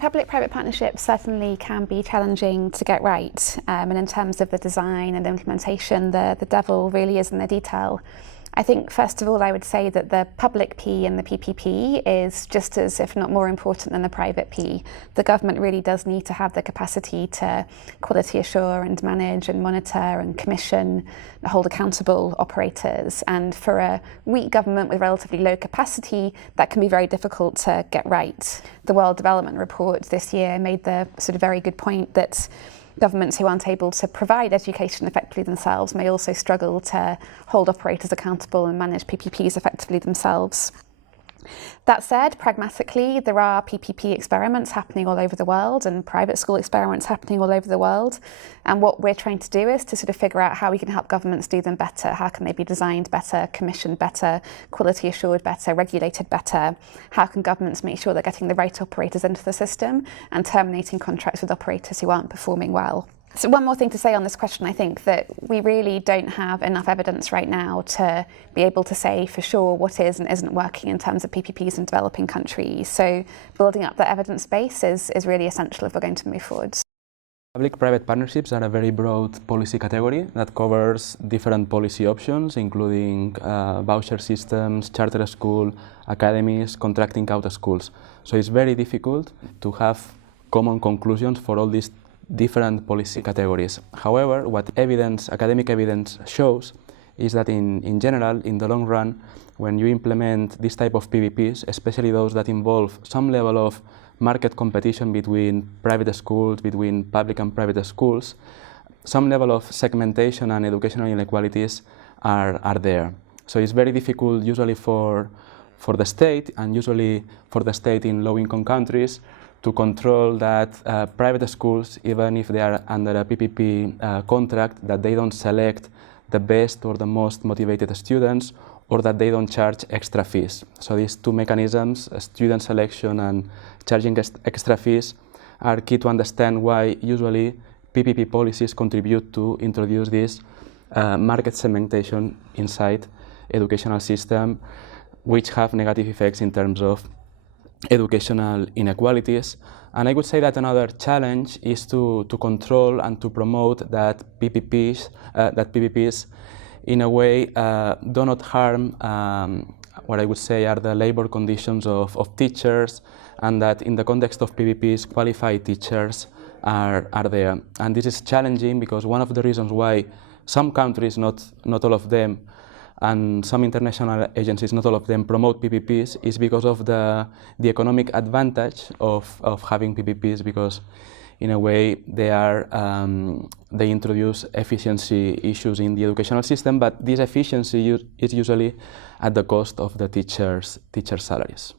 Public-private partnerships certainly can be challenging to get right, and in terms of the design and the implementation, the devil really is in the detail. I think, first of all, I would say that the public P in the PPP is just as, if not more important than the private P. The government really does need to have the capacity to quality assure and manage and monitor and commission, hold accountable operators. And for a weak government with relatively low capacity, that can be very difficult to get right. The World Development Report this year made the sort of very good point that governments who aren't able to provide education effectively themselves may also struggle to hold operators accountable and manage PPPs effectively themselves. That said, pragmatically, there are PPP experiments happening all over the world and private school experiments happening all over the world. And what we're trying to do is to sort of figure out how we can help governments do them better. How can they be designed better, commissioned better, quality assured better, regulated better? How can governments make sure they're getting the right operators into the system and terminating contracts with operators who aren't performing well? So one more thing to say on this question, I think that we really don't have enough evidence right now to be able to say for sure what is and isn't working in terms of PPPs in developing countries. So building up that evidence base is really essential if we're going to move forward. Public-private partnerships are a very broad policy category that covers different policy options, including voucher systems, charter school, academies, contracting out schools. So it's very difficult to have common conclusions for all these different policy categories. However, what academic evidence shows is that in general, in the long run, when you implement this type of PPPs, especially those that involve some level of market competition between private schools, between public and private schools, some level of segmentation and educational inequalities are there. So it's very difficult usually for the state, and usually for the state in low-income countries, to control that private schools, even if they are under a PPP contract, that they don't select the best or the most motivated students, or that they don't charge extra fees. So these two mechanisms, student selection and charging extra fees, are key to understand why usually PPP policies contribute to introduce this market segmentation inside educational system, which have negative effects in terms of educational inequalities. And I would say that another challenge is to control and to promote that PPPs in a way do not harm what I would say are the labor conditions of teachers, and that in the context of PPPs, qualified teachers are there. And this is challenging because one of the reasons why some countries, not all of them, and some international agencies, not all of them, promote PPPs is because of the economic advantage of having PPPs, because in a way they introduce efficiency issues in the educational system, but this efficiency is usually at the cost of the teachers' salaries.